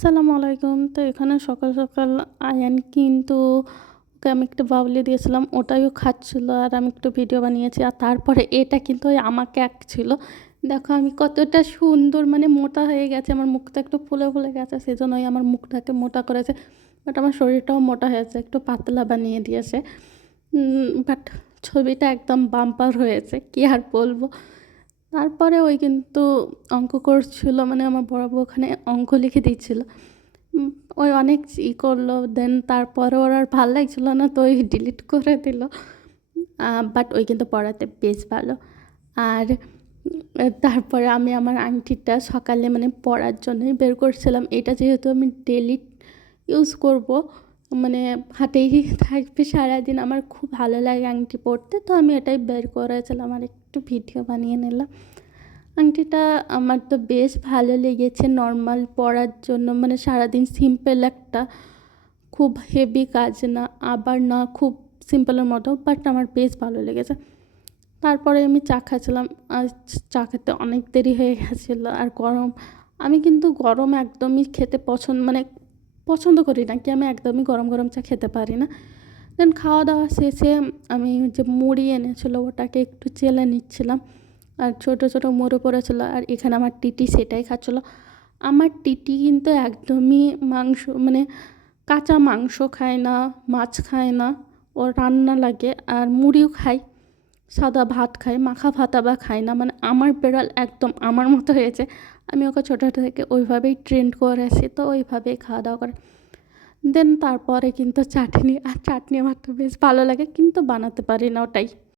আসসালামু আলাইকুম। তো এখানে সকাল সকাল আয়ান কিন্তু ওকে আমি একটু বাবলি দিয়েছিলাম, ওটাইও খাচ্ছিল আর আমি একটু ভিডিও বানিয়েছি আর তারপরে এটা কিন্তু ওই আমাকে এক ছিল। দেখো আমি কতটা সুন্দর মানে মোটা হয়ে গেছে, আমার মুখটা একটু ফুলে ফুলে গেছে সেই জন্যই আমার মুখটাকে মোটা করেছে। বাট আমার শরীরটাও মোটা হয়েছে, একটু পাতলা বানিয়ে দিয়েছে। বাট ছবিটা একদম বাম্পার হয়েছে, কী আর বলব। তারপরে ওই কিন্তু অঙ্ক করছিল মানে আমার বড় ওখানে অঙ্ক লিখে দিচ্ছিল। ওই অনেক ই করল দেন তারপরে ওর আর ভালো লাগছিল না, তো ওই ডিলিট করে দিল। বাট ওই কিন্তু পড়াতে বেশ ভালো। আর তারপরে আমি আমার আংটিটা সকালে মানে পড়ার জন্যই বের করছিলাম। এটা যেহেতু আমি ডেলি ইউজ করব মানে হাতেই থাকবে সারাদিন। আমার খুব ভালো লাগে আংটি পরতে, তো আমি এটাই বের করেছিলাম আর একটু ভিডিও বানিয়ে নিলাম। আংটিটা আমার তো বেশ ভালো লেগেছে নর্মাল পরার জন্য মানে সারাদিন সিম্পল একটা, খুব হেভি কাজ না, আবার না খুব সিম্পলের মতো বাট আমার বেশ ভালো লেগেছে। তারপরে আমি চা খাচ্ছিলাম, আর চা খেতে অনেক দেরি হয়ে গেছিল আর গরম। আমি কিন্তু গরম একদমই খেতে পছন্দ মানে পছন্দ করি না, কি আমি একদমই গরম গরম চা খেতে পারি না। দেন খাওয়া দাওয়া শেষে আমি যে মুড়ি এনেছিলো, ওটাকে একটু চেলে নিচ্ছিলাম। আর ছোটো ছোটো মুড়ো পড়েছিল, আর এখানে আমার টিটি সেটাই খাচ্ছিলো। আমার টিটি কিন্তু একদমই মাংস মানে কাঁচা মাংস খায় না, মাছ খায় না, ও রান্না লাগে, আর মুড়িও খায় সাদা ভাত খায় মাখা ভাতা বা খায় না। মানে আমার বেড়াল একদম আমার মতো হয়েছে। আমি ওকে ছোটো থেকে ওইভাবেই ট্রেন্ড করেছি তো ওইভাবেই খাওয়া দাওয়া করে। দেন তারপরে কিন্তু চাটনি, আর চাটনি আমার তো বেশ ভালো লাগে, কিন্তু বানাতে পারি না ওটাই।